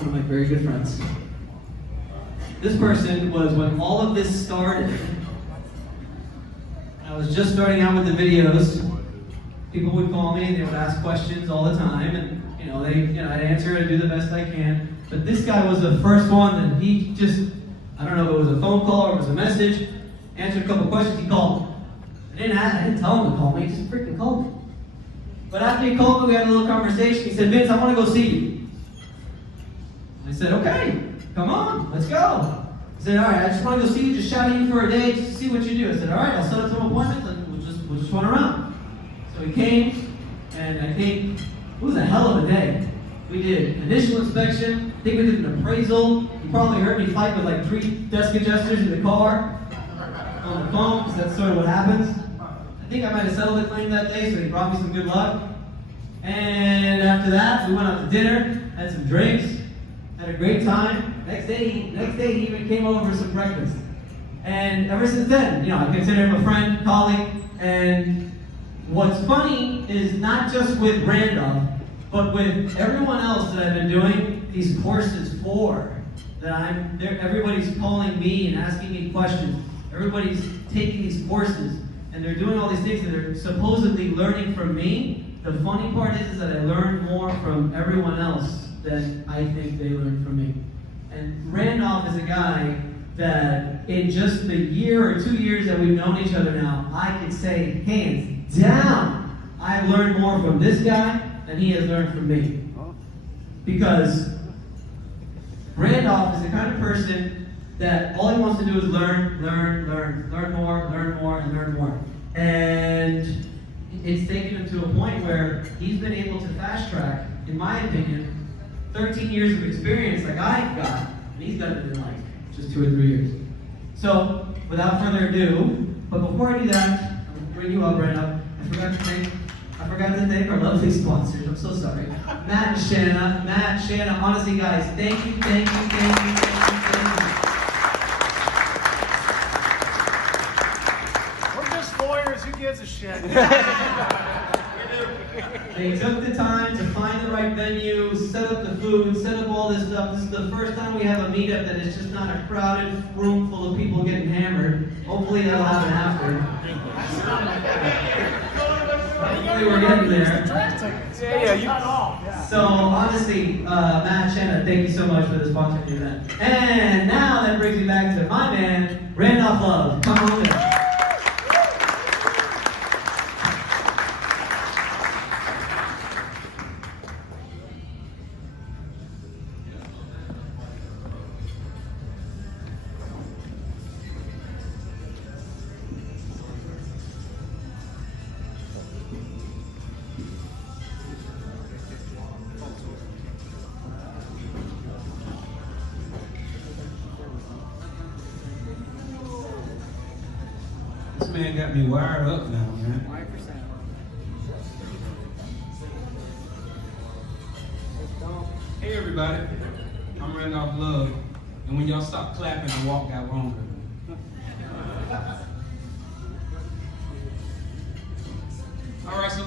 one of my very good friends. This person was when all of this started. I was just starting out with the videos. People would call me and they would ask questions all the time, and I'd answer and do the best I can. But this guy was the first one that he just, I don't know if it was a phone call or it was a message, answered a couple questions, he called. I didn't tell him to call me, he just freaking called me. But after he called me, we had a little conversation. He said, Vince, I want to go see you. I said, okay, come on, let's go. He said, all right, I just want to go see you, just shout at you for a day, just to see what you do. I said, all right, I'll set up some appointments and we'll just run around. So he came, and I think it was a hell of a day. We did initial inspection, I think we did an appraisal. You probably heard me fight with like 3 desk adjusters in the car on the phone, because that's sort of what happens. I think I might have settled the claim that day, so he brought me some good luck. And after that, we went out to dinner, had some drinks, had a great time. Next day he even came over for some breakfast. And ever since then, I consider him a friend, colleague. And what's funny is not just with Randolph, but with everyone else that I've been doing these courses for, everybody's calling me and asking me questions. Everybody's taking these courses, and they're doing all these things, and they're supposedly learning from me. The funny part is that I learn more from everyone else than I think they learn from me. And Randolph is a guy that in just the year or 2 years that we've known each other now, I could say, hands down, I've learned more from this guy than he has learned from me. Because Randolph is the kind of person that all he wants to do is learn more. And it's taken him to a point where he's been able to fast track, in my opinion, 13 years of experience like I got, and he's done it in like just 2 or 3 years. So, without further ado, but before I do that, I'm going to bring you up, Randolph. I forgot to thank our lovely sponsors. I'm so sorry. Matt and Shanna, honestly guys, thank you. We're just lawyers, who gives a shit? They took the time to find the right venue, set up the food, set up all this stuff. This is the first time we have a meetup that is just not a crowded room full of people getting hammered. Hopefully that'll happen after. Hopefully we're getting there. Yeah, you cut off. Yeah. So honestly, Matt, Shanna, thank you so much for the sponsoring the event. And now that brings me back to my man, Randolph Love. Come on in. This man got me wired up now, man. 5%. Hey everybody, I'm Randolph Love, and when y'all stop clapping, I walk out wrong. All right, so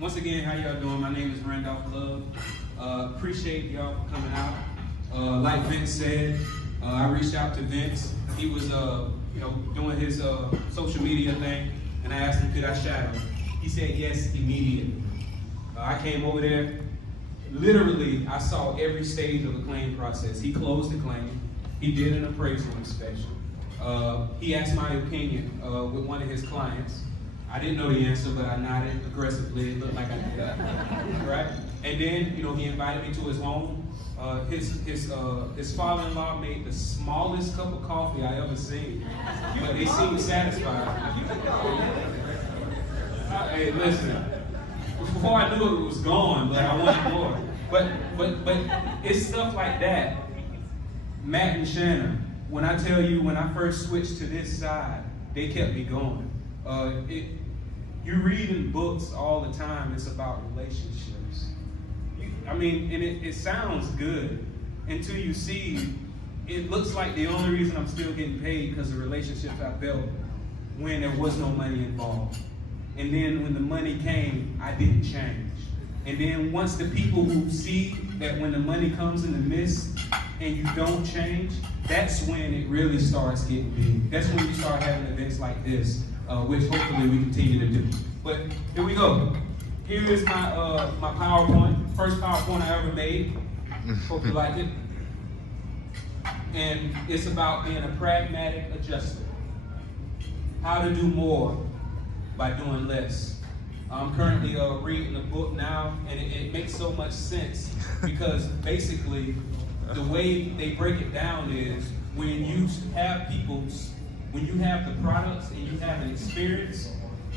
once again, how y'all doing? My name is Randolph Love. Appreciate y'all for coming out. Like Vince said, I reached out to Vince. He was doing his social media thing, and I asked him, could I shadow? He said yes immediately. I came over there. Literally, I saw every stage of the claim process. He closed the claim. He did an appraisal inspection. He asked my opinion with one of his clients. I didn't know the answer, but I nodded aggressively. It looked like I did, right? And then, he invited me to his home. His father-in-law made the smallest cup of coffee I ever seen, but they seemed satisfied. Hey, listen. Before I knew it was gone, but I wanted more. But it's stuff like that. Matt and Shanna, when I tell you, when I first switched to this side, they kept me going. You read in books all the time, it's about relationships. It sounds good until you see, it looks like the only reason I'm still getting paid because of relationships I built when there was no money involved. And then when the money came, I didn't change. And then once the people who see that when the money comes in the midst and you don't change, that's when it really starts getting big. That's when you start having events like this, which hopefully we continue to do. But here we go. Here is my my PowerPoint. First PowerPoint I ever made. Hope you like it. And it's about being a pragmatic adjuster. How to do more by doing less. I'm currently reading a book now, and it makes so much sense because basically the way they break it down is when you have when you have the products and you have an experience,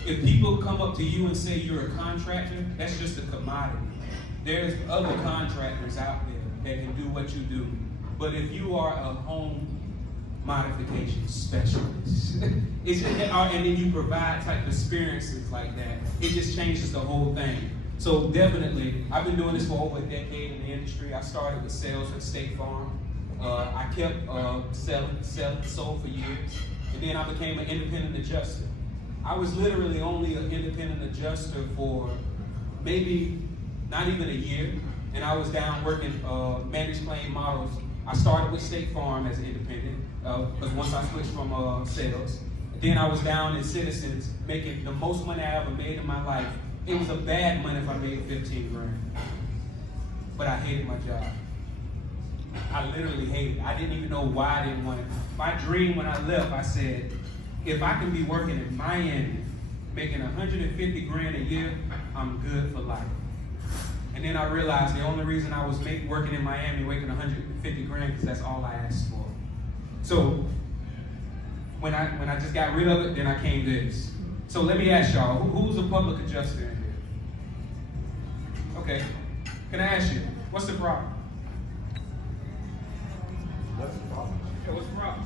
if people come up to you and say you're a contractor, that's just a commodity. There's other contractors out there that can do what you do. But if you are a home modification specialist, and then you provide type of experiences like that, it just changes the whole thing. So definitely, I've been doing this for over a decade in the industry. I started with sales at State Farm. I kept sold for years, and then I became an independent adjuster. I was literally only an independent adjuster for maybe not even a year, and I was down working managed claim models. I started with State Farm as an independent, because once I switched from sales, then I was down in Citizens making the most money I ever made in my life. It was a bad money if I made 15 grand, but I hated my job. I literally hated it. I didn't even know why I didn't want it. My dream when I left, I said, if I can be working in Miami, making 150 grand a year, I'm good for life. And then I realized the only reason I was working in Miami, making 150 grand, because that's all I asked for. So when I just got rid of it, then I came to this. So let me ask y'all, who's a public adjuster in here? Okay, can I ask you, what's the problem? What's the problem? Yeah, what's the problem?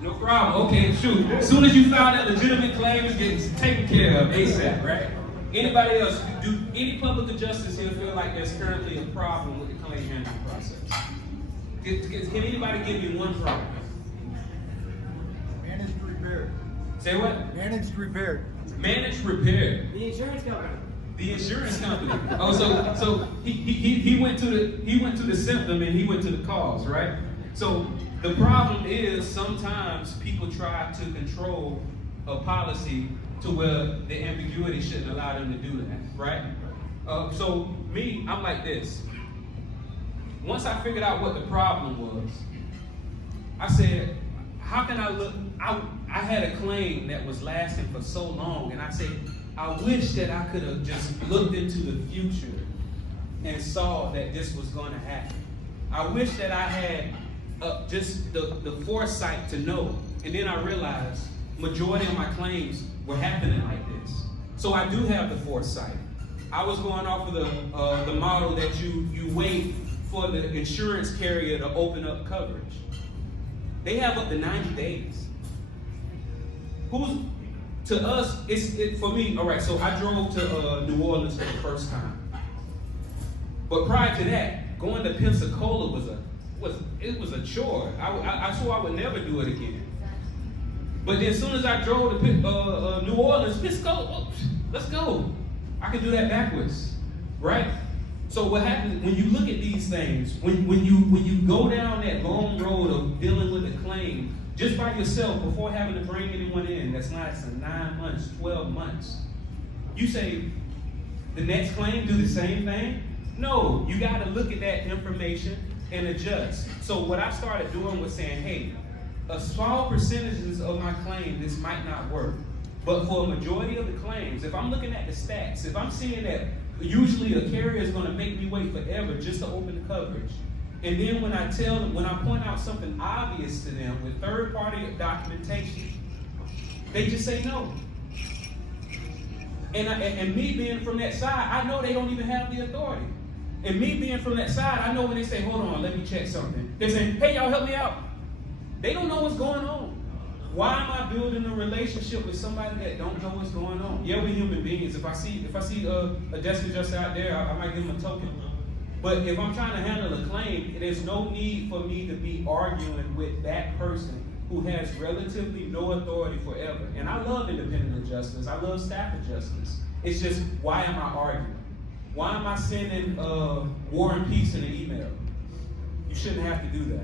No problem. Okay, shoot. As soon as you found that legitimate claim is getting taken care of ASAP, right? Anybody else? Do any public adjusters here feel like there's currently a problem with the claim handling process? Can anybody give me one problem? Managed repaired. Say what? Managed repaired. Managed repair. The insurance company. The insurance company. Oh, so he went to the symptom and he went to the cause, right? So the problem is sometimes people try to control a policy to where the ambiguity shouldn't allow them to do that, right? So me, I'm like this. Once I figured out what the problem was, I said, how can I look? I had a claim that was lasting for so long, and I said, I wish that I could have just looked into the future and saw that this was going to happen. I wish that I had just the foresight to know. And then I realized majority of my claims were happening like this. So I do have the foresight. I was going off of the model that you wait for the insurance carrier to open up coverage. They have up to 90 days. To us, for me, all right, so I drove to New Orleans for the first time. But prior to that, going to Pensacola was a chore. I swore I would never do it again. But then as soon as I drove to New Orleans, Pensacola, let's go. I can do that backwards, right? So what happens when you look at these things, when you go down that long road of dealing with a claim, just by yourself, before having to bring anyone in, that's lasting 9 months, 12 months, you say, the next claim, do the same thing? No, you got to look at that information and adjust. So what I started doing was saying, hey, a small percentages of my claim, this might not work. But for a majority of the claims, if I'm looking at the stats, if I'm seeing that usually a carrier is going to make me wait forever just to open the coverage, and then when I point out something obvious to them with third-party documentation, they just say no. And me being from that side, I know they don't even have the authority. And me being from that side, I know when they say, hold on, let me check something. They're saying, hey, y'all help me out. They don't know what's going on. Why am I building a relationship with somebody that don't know what's going on? Yeah, we're human beings. If I see a desk adjuster out there, I might give them a token. But if I'm trying to handle a claim, there's no need for me to be arguing with that person who has relatively no authority forever. And I love independent adjusters. I love staff adjusters. It's just, why am I arguing? Why am I sending War and Peace in an email? You shouldn't have to do that.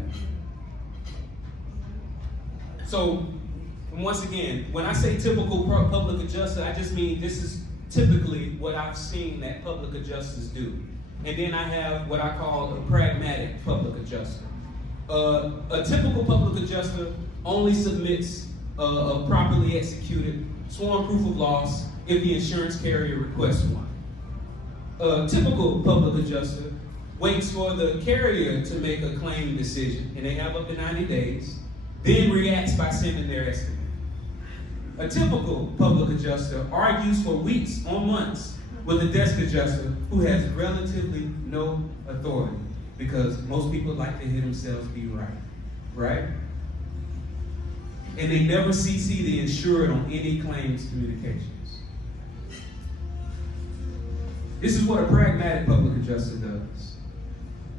So, and once again, when I say typical public adjuster, I just mean this is typically what I've seen that public adjusters do. And then I have what I call a pragmatic public adjuster. A typical public adjuster only submits a properly executed sworn proof of loss if the insurance carrier requests one. A typical public adjuster waits for the carrier to make a claim decision, and they have up to 90 days, then reacts by sending their estimate. A typical public adjuster argues for weeks or months with a desk adjuster who has relatively no authority, because most people like to hear themselves be right? And they never CC the insured on any claims communications. This is what a pragmatic public adjuster does.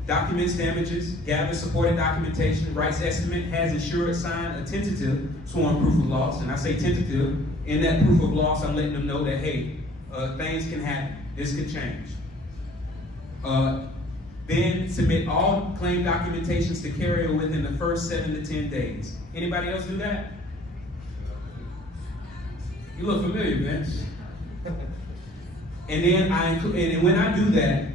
Documents damages, gathers supporting documentation, writes estimate, has insured sign a tentative sworn proof of loss. And I say tentative, in that proof of loss, I'm letting them know that, hey, things can happen, this could change. Then submit all claim documentations to carrier within the first 7 to 10 days. Anybody else do that? You look familiar, Vince. And then when I do that,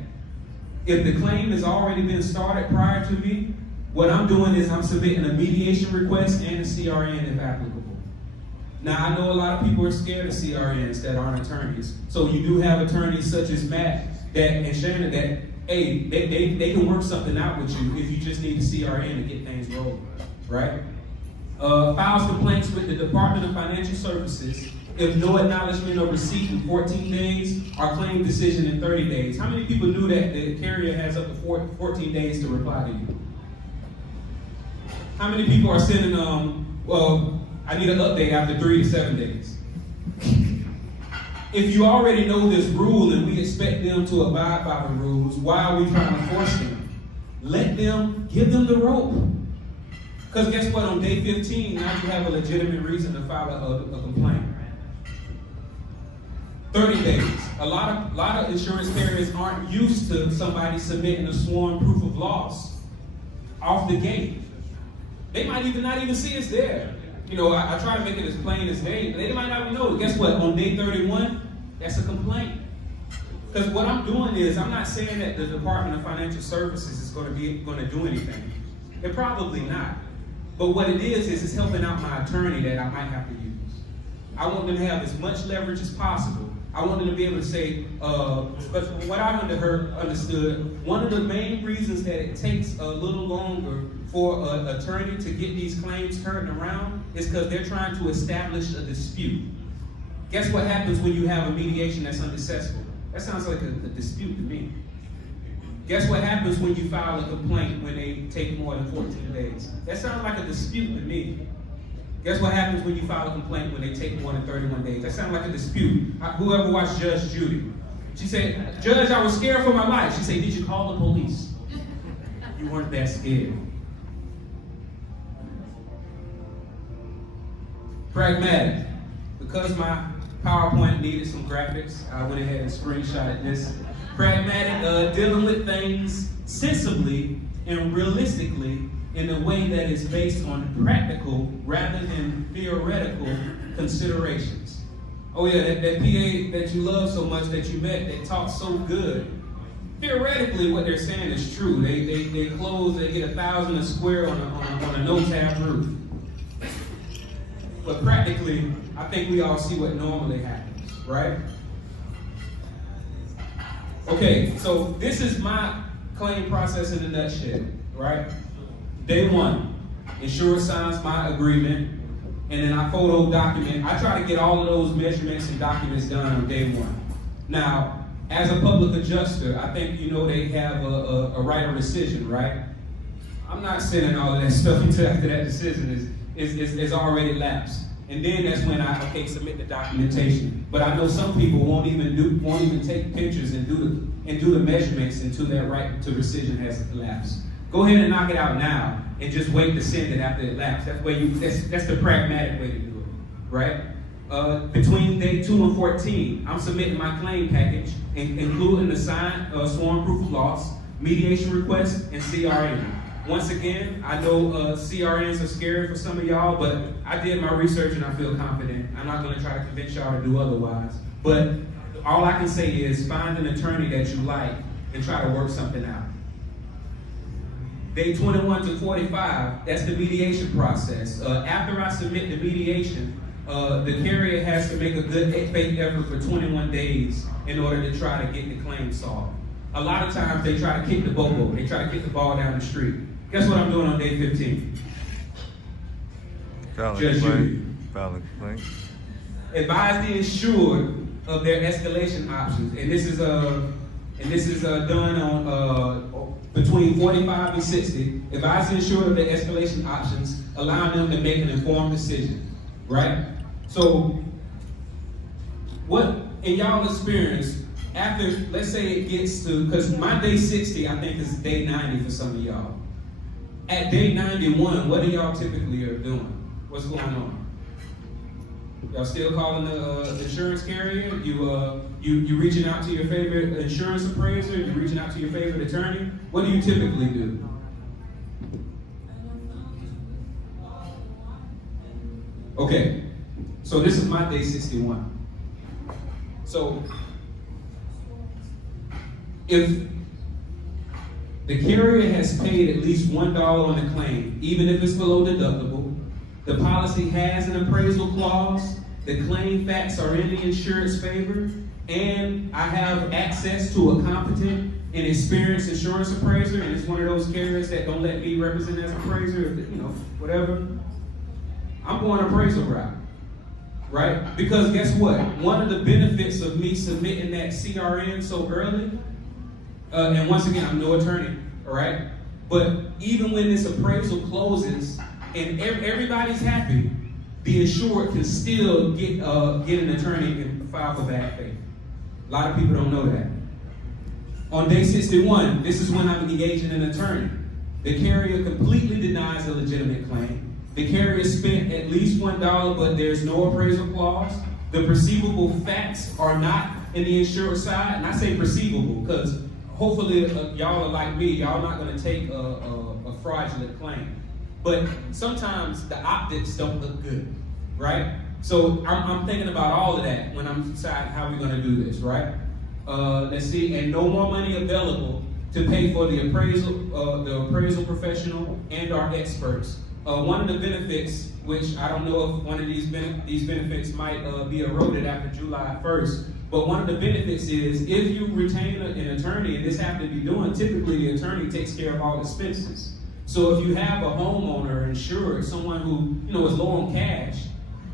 if the claim has already been started prior to me, what I'm doing is I'm submitting a mediation request and a CRN if applicable. Now, I know a lot of people are scared of CRNs that aren't attorneys. So you do have attorneys such as Matt and Shannon that, hey, they can work something out with you if you just need a CRN to get things rolling, right? Files complaints with the Department of Financial Services if no acknowledgement of receipt in 14 days or claim decision in 30 days. How many people knew that the carrier has up to 14 days to reply to you? How many people are sending, well, I need an update after 3 to 7 days? If you already know this rule and we expect them to abide by the rules, why are we trying to force them? Give them the rope. Because guess what, on day 15, now you have a legitimate reason to file a complaint. 30 days. A lot of insurance carriers aren't used to somebody submitting a sworn proof of loss off the gate. They might not even see it's there. You know, I try to make it as plain as day, but they might not even know. Guess what? On day 31, that's a complaint. Because what I'm doing is, I'm not saying that the Department of Financial Services is going to do anything. They're probably not. But what it is it's helping out my attorney that I might have to use. I want them to have as much leverage as possible. I want them to be able to say, but from what I've understood, one of the main reasons that it takes a little longer for an attorney to get these claims turned around is because they're trying to establish a dispute. Guess what happens when you have a mediation that's unsuccessful? That sounds like a dispute to me. Guess what happens when you file a complaint when they take more than 14 days? That sounds like a dispute to me. Guess what happens when you file a complaint when they take more than 31 days? That sounds like a dispute. Whoever watched Judge Judy, she said, "Judge, I was scared for my life." She said, "Did you call the police?" You weren't that scared. Pragmatic. Because my PowerPoint needed some graphics, I went ahead and screenshotted this. Pragmatic, dealing with things sensibly and realistically in a way that is based on practical rather than theoretical considerations. Oh yeah, that PA that you love so much that you met, that talks so good. Theoretically, what they're saying is true. They get $1,000 a square on a no-tab roof. But practically, I think we all see what normally happens, right? Okay, so this is my claim process in a nutshell, right? Day 1, insurer signs my agreement, and then I photo document. I try to get all of those measurements and documents done on day 1. Now, as a public adjuster, I think you know they have a right of rescission, right? I'm not sending all of that stuff until after that decision is already lapsed. And then that's when I submit the documentation. But I know some people won't even take pictures and do the measurements until that right to rescission has lapsed. Go ahead and knock it out now and just wait to send it after it lapsed. That's the pragmatic way to do it, right? between day 2 and 14, I'm submitting my claim package, including the signed sworn proof of loss, mediation request, and CRN. Once again, I know CRNs are scary for some of y'all, but I did my research and I feel confident. I'm not going to try to convince y'all to do otherwise. But all I can say is find an attorney that you like and try to work something out. Day 21 to 45, that's the mediation process. After I submit the mediation, the carrier has to make a good faith effort for 21 days in order to try to get the claim solved. A lot of times they try to kick the ball, they try to kick the ball down the street. Guess what I'm doing on day 15? Valid complaint. Advise the insured of their escalation options, and this is done on between 45 and 60. Advise the insured of their escalation options, allowing them to make an informed decision. Right? So, what in y'all experience after? Let's say it gets to, because my day 60 I think is day 90 for some of y'all. At day 91, what do y'all typically are doing? What's going on? Y'all still calling the insurance carrier? You reaching out to your favorite insurance appraiser? You reaching out to your favorite attorney? What do you typically do? Okay, so this is my day 61. So if the carrier has paid at least $1 on the claim, even if it's below deductible, the policy has an appraisal clause, the claim facts are in the insured's favor, and I have access to a competent and experienced insurance appraiser, and it's one of those carriers that don't let me represent as appraiser, whatever. I'm going appraisal route, right? Because guess what? One of the benefits of me submitting that CRN so early, and once again, I'm no attorney, all right? But even when this appraisal closes and everybody's happy, the insured can still get an attorney and file for bad faith. A lot of people don't know that. On day 61, this is when I'm engaging an attorney. The carrier completely denies a legitimate claim. The carrier spent at least $1, but there's no appraisal clause. The perceivable facts are not in the insured side. And I say perceivable because hopefully y'all are like me. Y'all not going to take a fraudulent claim. But sometimes the optics don't look good, right? So I'm thinking about all of that when I'm deciding how we're going to do this, right? Let's see, and no more money available to pay for the appraisal professional and our experts. One of the benefits, which I don't know if one of these benefits might be eroded after July 1st, but one of the benefits is if you retain an attorney, and this happens to be doing, typically the attorney takes care of all expenses. So if you have a homeowner insured, someone who is low on cash,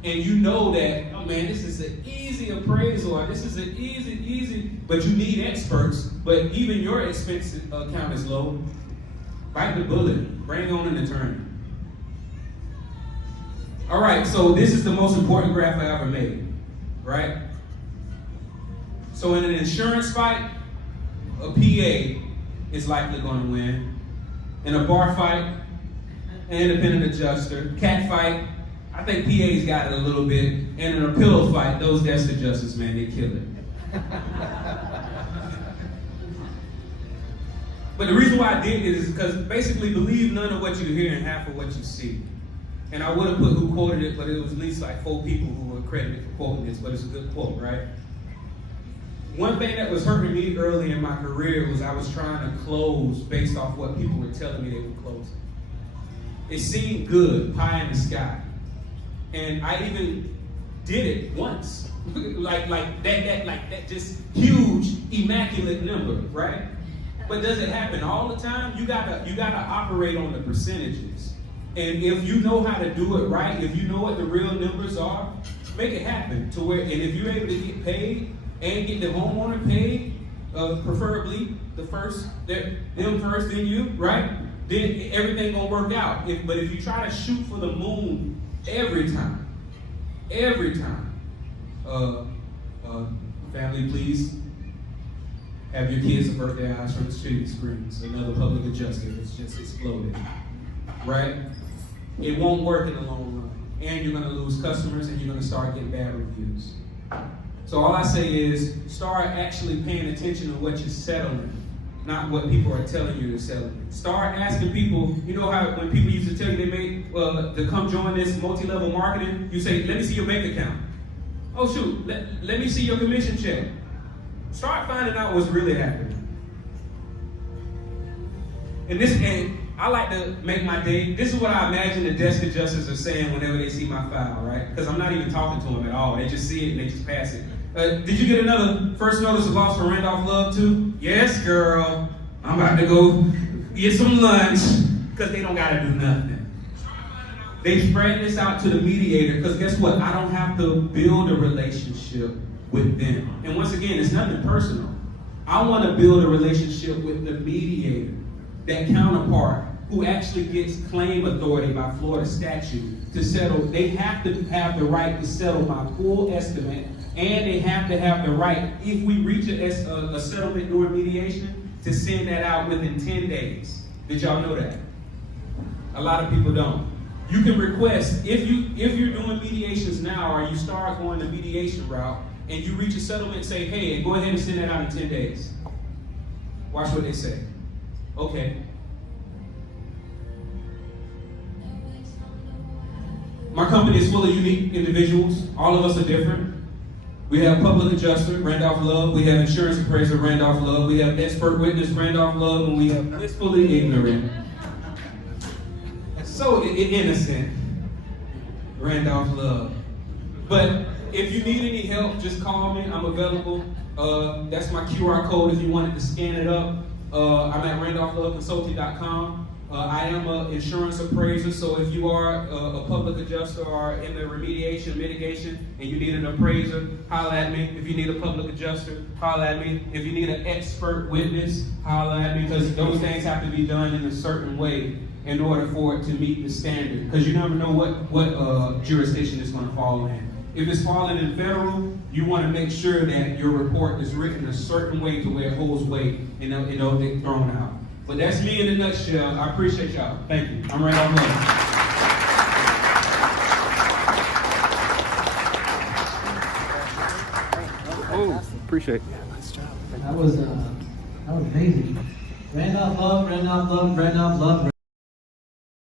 and you know that, oh man, this is an easy appraisal, or this is an easy, but you need experts, but even your expense account is low, bite the bullet, bring on an attorney. All right, so this is the most important graph I ever made, right? So in an insurance fight, a PA is likely going to win. In a bar fight, an independent adjuster. Cat fight, I think PA's got it a little bit. And in a pillow fight, those desk adjusters, man, they kill it. But the reason why I did this is because basically believe none of what you hear and half of what you see. And I would have put who quoted it, but it was at least like 4 people who were credited for quoting this, but it's a good quote, right? One thing that was hurting me early in my career was I was trying to close based off what people were telling me they were closing. It seemed good, pie in the sky. And I even did it once. like that just huge, immaculate number, right? But does it happen all the time? You gotta operate on the percentages. And if you know how to do it right, if you know what the real numbers are, make it happen to where, and if you're able to get paid and get the homeowner paid, preferably them first, then you, right? Then everything gonna work out. But if you try to shoot for the moon every time, family, please have your kids avert their eyes from the street screens. Another public adjuster that's just exploded, right? It won't work in the long run. and you're going to lose customers, and you're going to start getting bad reviews. So all I say is start actually paying attention to what you're settling, not what people are telling you to settle. Start asking people, you know how when people used to tell you they made to come join this multi-level marketing, you say, let me see your bank account. Oh shoot, let me see your commission check. Start finding out what's really happening. And I like to make my day. This is what I imagine the desk adjusters are saying whenever they see my file, right? Because I'm not even talking to them at all. They just see it and they just pass it. Did you get another first notice of loss for Randolph Love too? Yes, girl. I'm about to go get some lunch because they don't got to do nothing. They spread this out to the mediator because guess what? I don't have to build a relationship with them. And once again, it's nothing personal. I want to build a relationship with the mediator, that counterpart who actually gets claim authority by Florida statute to settle. They have to have the right to settle my full estimate, and they have to have the right, if we reach a settlement during mediation, to send that out within 10 days. Did y'all know that? A lot of people don't. You can request, if you're doing mediations now, or you start going the mediation route, and you reach a settlement and say, hey, go ahead and send that out in 10 days. Watch what they say. Okay. My company is full of unique individuals. All of us are different. We have public adjuster, Randolph Love. We have insurance appraiser, Randolph Love. We have expert witness, Randolph Love. And we have blissfully ignorant. So innocent, Randolph Love. But if you need any help, just call me. I'm available. That's my QR code if you wanted to scan it up. I'm at randolphloveconsulting.com. I am an insurance appraiser, so if you are a public adjuster or in the remediation, mitigation, and you need an appraiser, holla at me. If you need a public adjuster, holla at me. If you need an expert witness, holla at me, because those things have to be done in a certain way in order for it to meet the standard, because you never know what jurisdiction it's going to fall in. If it's falling in federal, you want to make sure that your report is written a certain way to where it holds weight and it don't get thrown out. But that's me in a nutshell. I appreciate y'all. Thank you. I'm Randolph Love. Oh, appreciate it. That was amazing. Randolph Love, Randolph Love, Randolph Love.